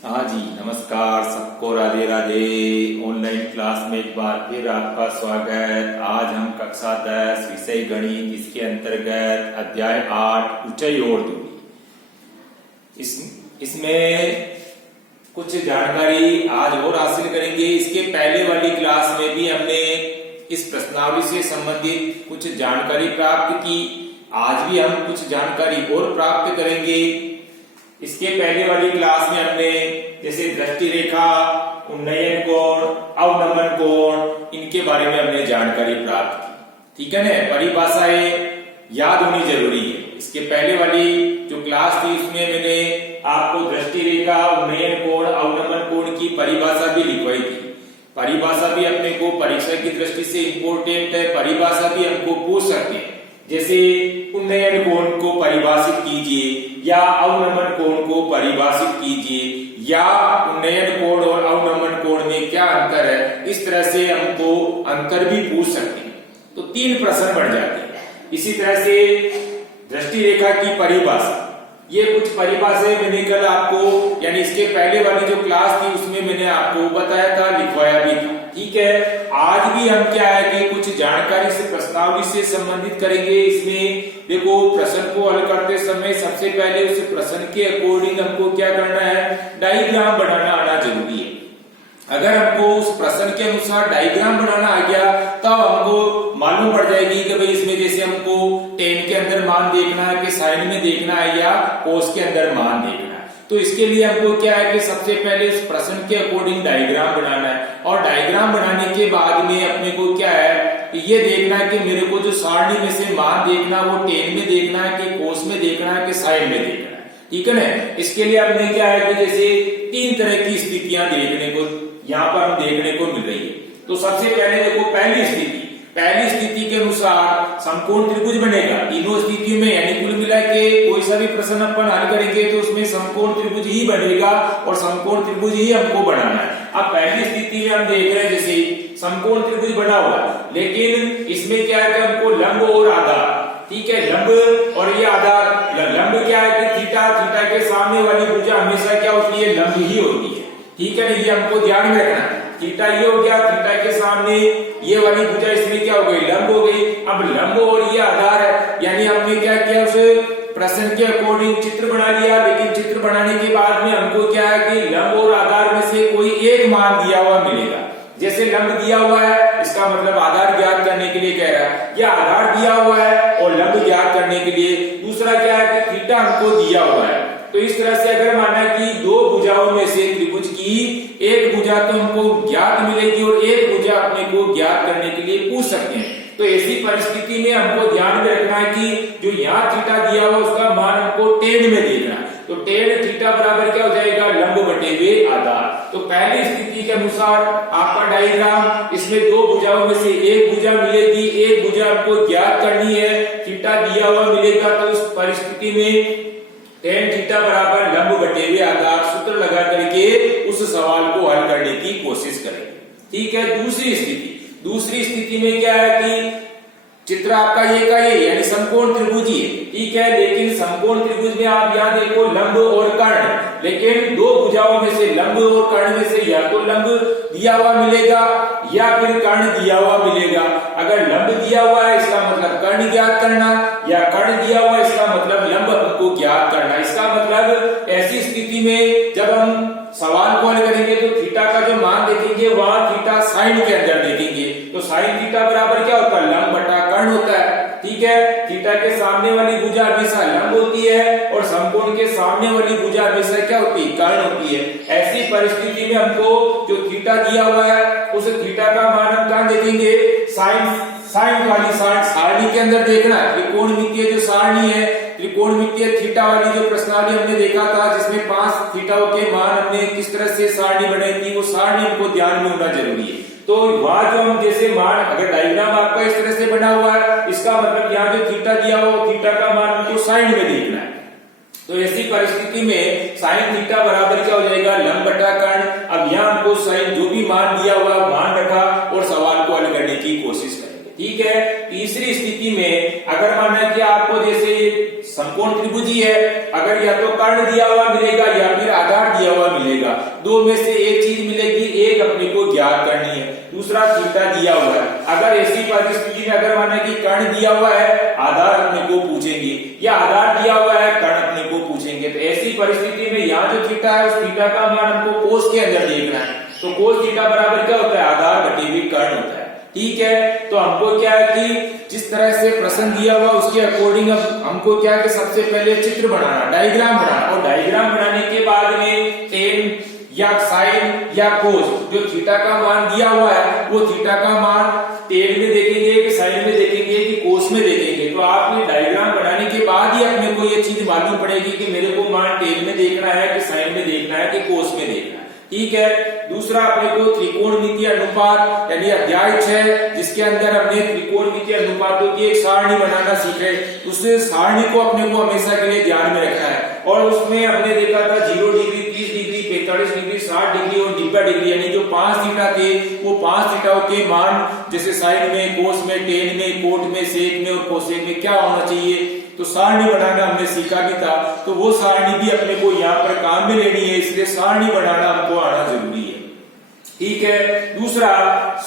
हाँ जी, नमस्कार सबको, राधे राधे। ऑनलाइन क्लास में एक बार फिर आपका स्वागत। आज हम कक्षा 10 विषय गणित, इसके अंतर्गत अध्याय 8 ऊंचाई और दूरी, इसमें कुछ जानकारी आज और हासिल करेंगे। इसके पहले वाली क्लास में भी हमने इस प्रश्नावली से संबंधित कुछ जानकारी प्राप्त की। आज भी हम कुछ जानकारी और प्राप्त करेंगे। इसके पहले वाली क्लास में हमने जैसे दृष्टि रेखा, उन्नयन कोण, अवनमन कोण, इनके बारे में हमने जानकारी प्राप्त की। ठीक है ना, परिभाषाएं याद होनी जरूरी है। इसके पहले वाली जो क्लास थी उसमें मैंने आपको दृष्टि रेखा, उन्नयन कोण, अवनमन कोण की परिभाषा भी लिखवाई थी। परिभाषा भी अपने को परीक्षा की दृष्टि से इंपोर्टेंट है। परिभाषा भी हमको पूछ सकते हैं, जैसे उन्नयन कोण को परिभाषित कीजिए या अवनमन कोण को परिभाषित कीजिए, या उन्नयन कोण और अवनमन कोण में क्या अंतर है, इस तरह से हमको अंतर भी पूछ सकते हैं। तो 3 प्रश्न बन जाते हैं। इसी तरह से दृष्टि रेखा की परिभाषा, ये कुछ परिभाषाएं मैंने कल आपको, यानी इसके पहले वाली जो क्लास थी उसमें मैंने आपको बताया था, लिखवाया भी था। ठीक है, आज भी हम क्या है कि कुछ जानकारी से प्रश्नावली से संबंधित करेंगे। इसमें देखो, प्रश्न को हल करते समय सबसे पहले उस प्रश्न के अकॉर्डिंग हमको क्या करना है, डायग्राम बनाना आना जरूरी है। अगर हमको उस प्रश्न के अनुसार डायग्राम बनाना आ गया तब हमको मालूम पड़ जाएगी कि भाई इसमें जैसे हमको टेन के अंदर मान देखना है कि साइन में देखना है या कोस के अंदर मान देखना है। तो इसके लिए हमको क्या है कि सबसे पहले इस प्रश्न के अकॉर्डिंग डायग्राम बनाना है, और डायग्राम बनाने के बाद में अपने को क्या है ये देखना है कि मेरे को जो सारणी में से मान देखना वो टेन में देखना है कि कोस में देखना है कि साइन में देखना है। ठीक है ना, इसके लिए हमने क्या है कि जैसे 3 तरह की स्थितियां देखने को यहाँ पर हम देखने को मिल रही है। तो सबसे पहले देखो, पहली स्थिति के अनुसार समकोण त्रिभुज बनेगा। तीनों स्थितियों में यानी कुल मिला के कोई सा भी प्रश्न अपन हल करेंगे तो उसमें समकोण त्रिभुज ही बनेगा और समकोण त्रिभुज ही हमको बनाना है। अब पहली स्थिति में हम देख रहे हैं जैसे समकोण त्रिभुज बना हुआ, लेकिन इसमें क्या है कि हमको लंब और आधार, ठीक है, लंब और ये आधार। लंब क्या है कि थीटा, थीटा के सामने वाली भुजा हमेशा क्या होती है, लंब ही होती है। ठीक है, ये हमको ध्यान में रखना है। थीटा ये हो गया, थीटा के सामने ये वाली भुजा इसमें क्या हो गई, लंब हो गई। अब लंब और ये आधार है, यानी हमने क्या किया, उस प्रश्न के अकॉर्डिंग चित्र बना लिया। लेकिन चित्र बनाने के बाद में हमको क्या है कि लंब और आधार में से कोई एक मान दिया हुआ मिलेगा। जैसे लंब दिया हुआ है, इसका मतलब आधार ज्ञात करने के लिए कह रहा है, या आधार दिया हुआ है और लंब ज्ञात करने के लिए। दूसरा क्या है कि थीटा हमको दिया हुआ है। तो इस तरह से अगर माना कि 2 भुजाओं में से त्रिभुज की एक भुजा तो हमको ज्ञात मिलेगी और एक भुजा अपने को ज्ञात करने के लिए पूछ सकते हैं। तो ऐसी परिस्थिति में हमको ध्यान में रखना है कि जो यहाँ थीटा दिया हुआ उसका मान हमको टेन में देखना है। तो टेन थीटा बराबर क्या हो जाएगा, लंब बटे हुए आधार। तो पहली स्थिति के अनुसार आपका डायग्राम, इसमें 2 भुजाओं में से एक भुजा मिलेगी, एक भुजा आपको ज्ञात करनी है, थीटा दिया हुआ मिलेगा। तो उस परिस्थिति में टेन थीटा बराबर लंब बटे हुए आधार सूत्र लगा करके उस सवाल को हल करने की कोशिश करेंगे। ठीक है, दूसरी स्थिति में क्या है कि चित्र आपका ये का ये, यानी समकोण त्रिभुज ही है। ठीक है, लेकिन समकोण त्रिभुज में आप यहाँ देखो लंब और कर्ण, लेकिन 2 भुजाओं में से लंब और कर्ण में से या तो लंब दिया हुआ मिलेगा या फिर कर्ण दिया हुआ मिलेगा। अगर लंब दिया हुआ है इसका मतलब कर्ण ज्ञात करना, या कर्ण दिया हुआ है इसका मतलब लंब हमको ज्ञात करना। इसका मतलब ऐसी स्थिति में जब हम सवाल को हल करेंगे तो थीटा का जो मान देखेंगे वहां थीटा साइन के अंदर देखेंगे। तो साइन थीटा बराबर क्या होता है, लंब बटा कर्ण होता है। ठीक है, थीटा के सामने वाली भुजा हमेशा लंब होती है और समकोण के सामने वाली भुजा हमेशा क्या होती है, कर्ण होती है। ऐसी परिस्थिति में हमको जो थीटा दिया हुआ है उस थीटा का मान हम कहां देखेंगे, साइन वाली सारणी के अंदर देखना है। त्रिकोणमितीय जो सारणी है, त्रिकोणमितीय थीटा वाली जो प्रश्नावली हमने देखा था जिसमें 5 थीटाओं के मान हमने किस तरह से सारणी बनाई थी, वो सारणी हमको ध्यान में होना जरूरी है। तो वहां जो हम जैसे मान, अगर डायग्राम आपका इस तरह से बना हुआ है, इसका मतलब यहाँ जो थीटा दिया हुआ थीटा का मान हमको साइन में देखना है। तो ऐसी परिस्थिति में साइन थीटा बराबर क्या हो जाएगा, लंब बटा कर्ण। अब यहाँ हमको साइन जो भी मान दिया हुआ मान रखा और सवाल को हल करने की कोशिश करेंगे। ठीक है, तीसरी स्थिति में अगर माना कि आपको जैसे समकोण त्रिभुज ही है, अगर या तो कर्ण दिया हुआ मिलेगा या फिर आधार दिया हुआ मिलेगा, दो में से एक चीज मिलेगी, एक अपने को ज्ञात करनी है। दूसरा थीटा दिया हुआ है। अगर ऐसी परिस्थिति में अगर माना कि कर्ण दिया हुआ है, आधार अपने को पूछेंगे, या आधार दिया हुआ है, कर्ण अपने को पूछेंगे। तो ऐसी परिस्थिति में यहाँ जो थीटा है उस थीटा का मान हमको कोस के अंदर देखना है। तो कोस थीटा बराबर क्या होता है, आधार बटे हुए कर्ण होता है। ठीक है, तो हमको क्या है कि जिस तरह से प्रश्न दिया हुआ उसके अकॉर्डिंग अब हमको क्या है कि सबसे पहले चित्र बनाना, डायग्राम बनाना, और डायग्राम बनाने के बाद में टेन या साइन या कोस जो थीटा का मान दिया हुआ है वो थीटा का मान टेन में देखेंगे कि साइन में देखेंगे कि कोस में देखेंगे। तो आपने डायग्राम बनाने के बाद ही अपने को ये चीज मालूम पड़ेगी कि मेरे को मान टेन में देखना है कि साइन में देखना है कि कोस में देखना है। ठीक है, दूसरा अपने को त्रिकोणमितीय अनुपात यानी अध्याय 6 जिसके अंदर हमने त्रिकोणमितीय अनुपातों की एक सारणी बनाना सीखे। उस सारणी को अपने को हमेशा के लिए ध्यान में रखना है। और उसमें हमने देखा था 0 डिग्री, 30 डिग्री, 45 डिग्री, 60 डिग्री और 90 डिग्री यानी जो 5 थीटा थे वो 5 थीटाओं के मान जैसे साइन में, कोस में, टेन में, कोट में, सेक में और कोसेक में क्या होना चाहिए, तो सारणी बनाना हमने सीखा भी था। तो वो सारणी भी अपने को यहाँ पर काम में लेनी है, इसलिए सारणी बनाना हमको आना जरूरी है। ठीक है, दूसरा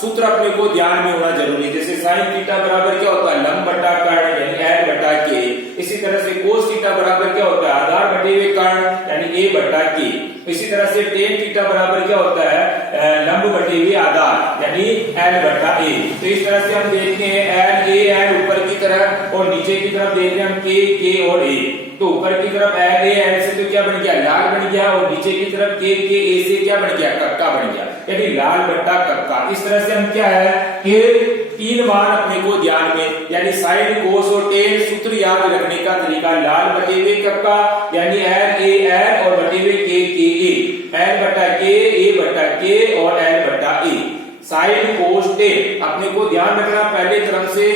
सूत्र अपने को ध्यान में होना जरूरी है। जैसे साइन थीटा बराबर क्या होता है, लंब बटा कर्ण यानी एल बटा के। इसी तरह से कोस थीटा बराबर क्या होता है, आधार बटे हुए कर्ण यानी ए बटा के। इसी तरह से टेन थीटा बराबर क्या होता है, लंब बटे हुए आधार यानी एल बटा ए। तो इस तरह से हम देखते हैं एल ए एल ऊपर की तरफ और नीचे की तरफ देख रहे हैं हम के और ए। तो ऊपर की तरफ एल ए एल से तो क्या बन गया, लाल बन गया, और नीचे की तरफ के ए से क्या बन गया, कक्का बन गया यानी लाल बट्टा कक्का। इस तरह से हम क्या है कि तीन मान अपने को ध्यान में यानी साइन, कोस और टेन सूत्र याद रखने का तरीका, लाल बटे हुए कक्का यानी एल ए एल और बटे हुए के ए, एल बटा के, ए बटा के और एल बटा ए। साइन, कोस, टेन अपने को ध्यान रखना, पहले क्रम से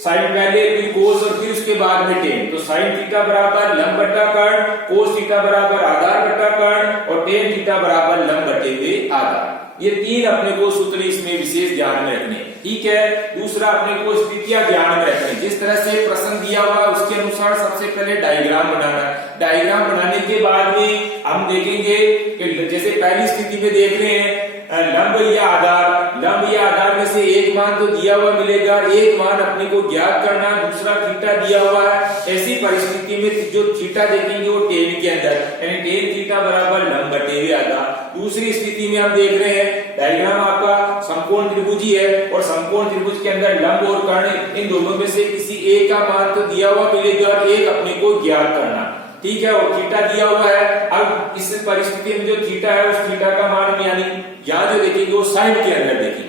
साइन पहले फिर कोस और फिर उसके बाद में टेन। तो साइन थीटा बराबर लंब बटा कर्ण, कोस थीटा बराबर आधार बटा कर्ण और टेन थीटा बराबर लंब बटे हुए आधार। ये तीन अपने को सूत्र इसमें विशेष ध्यान में रखने। ठीक है, दूसरा अपने को स्थितियां ध्यान में रखनी। जिस तरह से प्रश्न दिया हुआ उसके अनुसार सबसे पहले डायग्राम बनाना। डायग्राम बनाने के बाद में हम देखेंगे कि जैसे पहली स्थिति में देख रहे हैं लंब या आधार, लंब या आधार में से एक मान तो दिया हुआ मिलेगा, एक मान अपने को ज्ञात करना, दूसरा थीटा दिया हुआ है। ऐसी परिस्थिति में जो थीटा देखेंगे वो टेन के अंदर यानी टेन थीटा बराबर लंब बटे हुए आधार। दूसरी स्थिति में हम देख रहे हैं डायग्राम आपका समकोण त्रिभुज ही है और समकोण त्रिभुज के अंदर लंब और कर्ण इन दोनों में से किसी एक का मान तो दिया हुआ मिलेगा, एक अपने को ज्ञात करना। ठीक है, और थीटा दिया हुआ है। अब इस परिस्थिति में जो थीटा है उस थीटा का मान यानी यहाँ जो देखेंगे वो साइन के अंदर देखेंगे।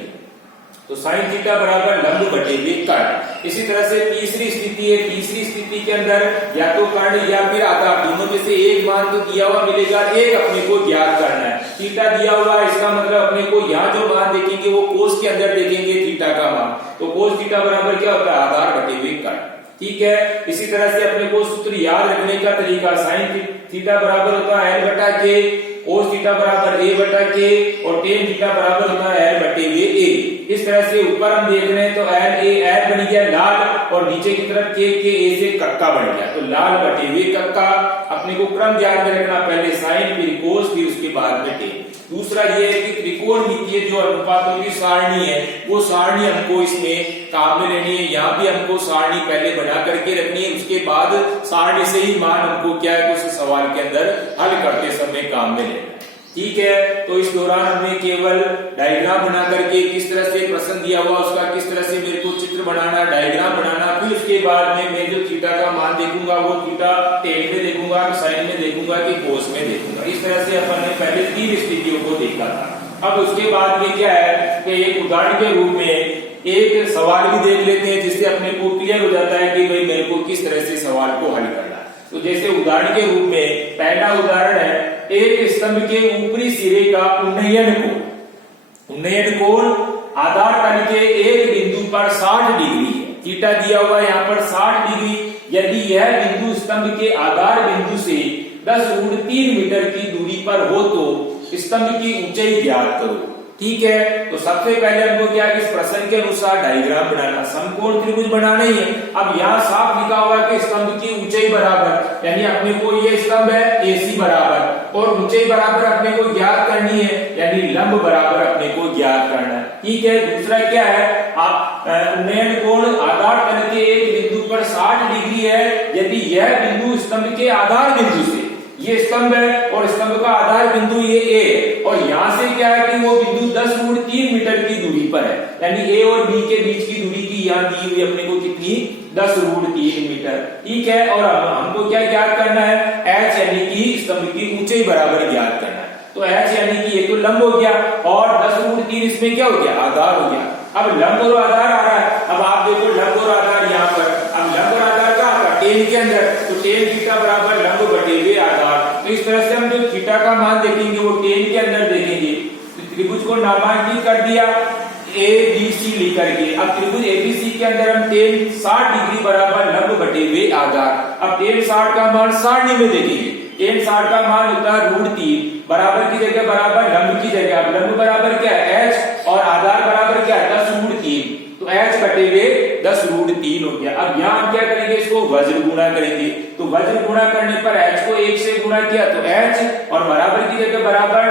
तो साइन थीटा बराबर लंब बटे हुए कर्ण। इसी तरह से तीसरी स्थिति है, तीसरी स्थिति के अंदर या तो कर्ण या फिर आधार दोनों में से एक मान तो दिया हुआ मिलेगा, एक अपने को ज्ञात करना है। थीटा दिया हुआ है, इसका मतलब अपने को यहाँ जो मान देखेंगे वो कोस के अंदर देखेंगे थीटा का मान। तो कोस थीटा बराबर क्या होता है, आधार बटे हुए कर्ण। ठीक है, इसी तरह से अपने को सूत्र याद रखने का तरीका, साइन थीटा बराबर होता है एल बटा के, कोस थीटा बराबर ए बटा के और टेन थीटा बराबर होता है एल बटे हुए ए। इस तरह से ऊपर हम देख रहे हैं तो एल ए एल बन गया लाल और नीचे की तरफ के ए से कक्का बन गया। तो लाल बटे हुए कक्का अपने को क्रम ध्यान में रखना, पहले साइन फिर कोस फिर उसके बाद में टेन। दूसरा ये है कि त्रिकोणमितीय जो अनुपातों की सारणी है वो सारणी हमको इसमें काम में लेनी है। यहाँ भी हमको सारणी पहले बना करके रखनी है, उसके बाद सारणी से ही मान हमको क्या है उस सवाल के अंदर हल करते समय काम में लेना। ठीक है, तो इस दौरान हमने केवल डायग्राम बना करके किस तरह से प्रश्न दिया हुआ उसका किस तरह से मेरे को चित्र बनाना, डायग्राम बनाना, फिर उसके बाद में मैं जो थीटा का मान देखूंगा वो थीटा टेन में देखूंगा, साइन में देखूंगा कि कोस में देखूंगा। इस तरह से अपन ने पहले तीन स्थितियों को देखा था। अब उसके बाद में क्या है कि एक उदाहरण के रूप में एक सवाल भी देख लेते हैं जिससे अपने को क्लियर हो जाता है कि भाई मेरे को किस तरह से सवाल को हल करना। तो जैसे उदाहरण के रूप में पहला उदाहरण है एक स्तंभ के ऊपरी सिरे का उन्नयन कोण। उन्नयन कोण आधार तल के एक बिंदु पर 60 डिग्री है। थीटा दिया हुआ है यहाँ पर 60 डिग्री। यदि यह बिंदु स्तंभ के आधार बिंदु से 10√3 मीटर की दूरी पर हो तो स्तंभ की ऊंचाई ज्ञात करो। ठीक है, तो सबसे पहले हमको क्या इस प्रश्न के अनुसार डायग्राम बनाना, समकोण त्रिभुज बनाना ही है। अब यहाँ साफ लिखा हुआ है कि स्तंभ की ऊंचाई बराबर यानी अपने को ये स्तंभ है AC बराबर और ऊंचाई बराबर अपने को ज्ञात करनी है, यानी लंब बराबर अपने को ज्ञात करना है। ठीक है, दूसरा क्या है, आप उन्नयन कोण आधार तल के एक बिंदु पर 60 डिग्री है यदि यह बिंदु स्तंभ के आधार बिंदु से, ये स्तंभ है और स्तंभ का आधार बिंदु ये ए, और यहाँ से क्या है कि वो बिंदु 10√3 मीटर की दूरी पर है, यानी ए और बी के बीच की दूरी की यहाँ दी हुई अपने को कितनी, 10√3 मीटर। ठीक है, और हमको क्या ज्ञात करना है, एच यानी कि स्तंभ की ऊंचाई बराबर ज्ञात करना है। तो एच यानी कि ये तो लंब हो गया और 10√3 इसमें क्या हो गया, आधार हो गया। अब लंब और आधार आ रहा है, अब आप देखो लंब और आधार यहाँ पर, अब लंब और आधार कहाँ पर, टेन के अंदर, तो टेन थीटा बराबर लंब बटे हुए आधार। तो इस तरह से हम जो थीटा का मान देखेंगे वो टेन के अंदर देखेंगे। तो त्रिभुज को नामांकित कर दिया ए बी सी लेकर के। अब त्रिभुज एबीसी के अंदर हम टेन 60 डिग्री बराबर लंब बटे हुए आधार। अब टेन 60 का मान सारणी में देखेंगे, टेन 60 का मान होता है √3, बराबर की जगह बराबर लंब की जगह, अब लंब बराबर क्या है एच और आधार बराबर क्या है 10√3, तो एच बटे हुए 10√3 हो गया। अब यहाँ हम क्या करेंगे, इसको वज्र गुणा करेंगे। तो वज्र गुणा करने पर एच को 1 से गुणा किया तो एच और बराबर की जगह बराबर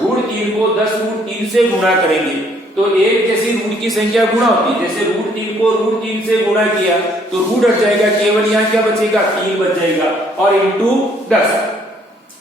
√3 को 10√3 से गुणा करेंगे। तो एक जैसी रूट की संख्या गुणा होती है, जैसे √3 को √3 से गुणा किया तो रूट हट जाएगा, केवल यहाँ क्या बचेगा, 3 बच जाएगा और इंटू 10,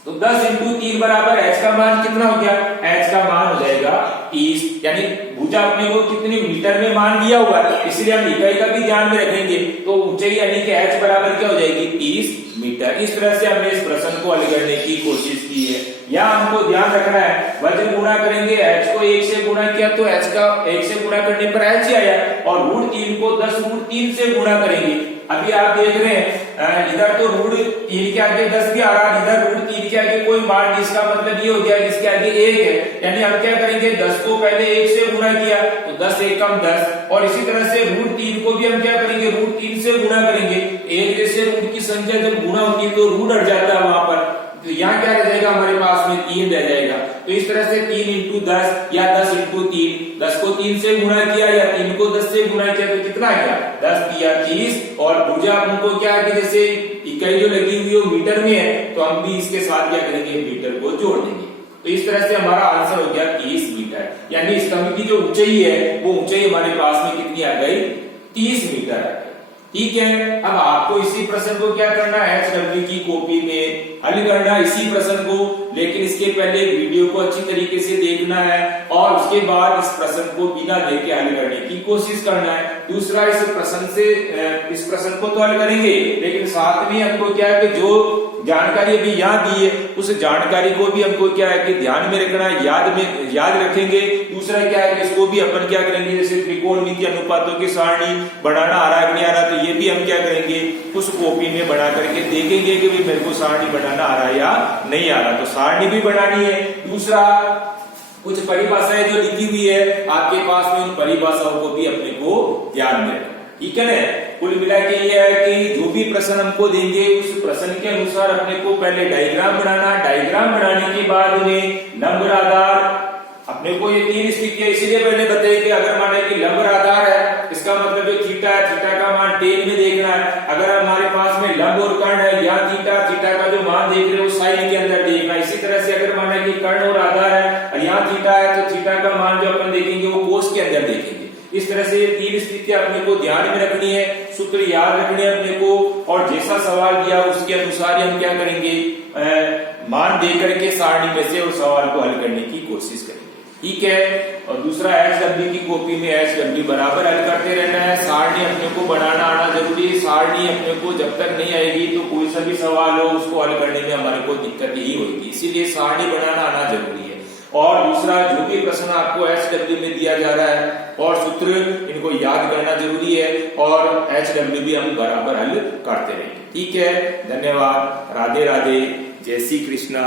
तो 10 इंटू 3 बराबर एच का मान कितना हो गया, एच का मान हो जाएगा 30, यानी भुजा अपने को कितनी मीटर में मान दिया हुआ है, इसलिए हम इकाई का भी ध्यान में रखेंगे। तो ऊंचाई यानी कि एच बराबर क्या हो जाएगी, 30 मीटर। इस तरह से हमने इस प्रश्न को हल करने की कोशिश की है। यहाँ हमको ध्यान रखना है, वज्र गुणा करेंगे, एच को 1 से गुणा किया तो एच का 1 से गुणा करने पर एच ही आया, और √3 को 10√3 से गुणा करेंगे। अभी आप देख रहे हैं इधर तो √3 के आगे 10 भी आ रहा है, इधर √3 के आगे कोई मान नहीं, इसका मतलब ये हो गया कि इसके आगे 1 है, यानी हम क्या करेंगे, 10 को पहले 1 से गुणा किया तो 10 1 कम 10, और इसी तरह से √3 को भी हम क्या करेंगे, √3 से गुणा करेंगे। एक जैसे रूट की संख्या जब गुणा होती है तो रूट हट जाता है वहां पर, तो यहाँ क्या रह जाएगा हमारे पास में 3 रह जाएगा। तो इस तरह से 3 इंटू 10 या 10 इंटू 3, 10 को 3 से गुणा किया या 3 को 10 से गुणा किया तो कितना आएगा, 10 या 30, और भुजा हमको क्या है कि जैसे इकाई जो लगी हुई है मीटर में है, तो हम भी इसके साथ क्या करेंगे, मीटर को जोड़ देंगे। तो इस तरह से हमारा आंसर हो गया 30 मीटर, यानी स्तंभ की जो ऊंचाई है वो ऊंचाई हमारे पास में कितनी आ गई, 30 मीटर। ठीक है, अब आपको इसी प्रश्न को क्या करना है, एचडब्ल्यू की कॉपी में हल करना इसी प्रश्न को, लेकिन इसके पहले वीडियो को अच्छी तरीके से देखना है और उसके बाद इस प्रश्न को बिना देखे हल करने की कोशिश करना है। दूसरा, इस प्रश्न को तो हल करेंगे, लेकिन साथ में हमको क्या है कि जो जानकारी अभी यहाँ दी है उस जानकारी को भी हमको क्या है कि ध्यान में रखना है, याद रखेंगे। दूसरा क्या है कि इसको भी अपन क्या करेंगे, जैसे त्रिकोणमितीय अनुपातों की सारणी बनाना आ रहा है नहीं आ रहा, तो ये भी हम क्या करेंगे, उस कॉपी में बना करके देखेंगे कि मेरे को सारणी बनाना आ रहा है या नहीं आ रहा, तो सारणी भी बनानी है। दूसरा, कुछ परिभाषाएं जो लिखी हुई है आपके पास में, उन परिभाषाओं को भी अपने को ध्यान में रखना। ठीक है ना, कुल मिला के ये है कि जो भी प्रश्न हमको देंगे उस प्रश्न के अनुसार अपने को पहले डायग्राम बनाना, डायग्राम बनाने के बाद में लंब आधार, अपने को ये 3 स्थितियां इसीलिए पहले बताइए कि अगर माने कि लंब आधार है, इसका मतलब जो थीटा है, थीटा का मान टेन में देखना है। अगर हमारे पास में लंब और कर्ण है, या थीटा का जो मान देख रहे हो साइन के अंदर देखना है। इसी तरह से अगर माने कि कर्ण और आधार है और यहाँ थीटा है, तो थीटा का मान जो अपन देखेंगे वो कोस के अंदर देखेंगे। इस तरह से 3 स्थितियां अपने को ध्यान में रखनी है, सूत्र याद रखने हैं अपने को, और जैसा सवाल दिया उसके अनुसार ही हम क्या करेंगे, मान दे करके सारणी में से उस सवाल को हल करने की कोशिश करेंगे। ठीक है, और दूसरा, एचडब्ल्यू की कॉपी में एचडब्ल्यू बराबर हल करते रहना है। सारणी अपने को बनाना आना जरूरी है, सारणी अपने को जब तक नहीं आएगी तो कोई सा भी सवाल हो उसको हल करने में हमारे को दिक्कत ही होगी, इसीलिए सारणी बनाना आना जरूरी है। और दूसरा, जो भी प्रश्न आपको एचडब्ल्यू में दिया जा रहा है और सूत्र इनको याद करना जरूरी है, और एचडब्ल्यू भी हम बराबर हल करते रहेंगे। ठीक है, धन्यवाद, राधे राधे, जय श्री कृष्णा।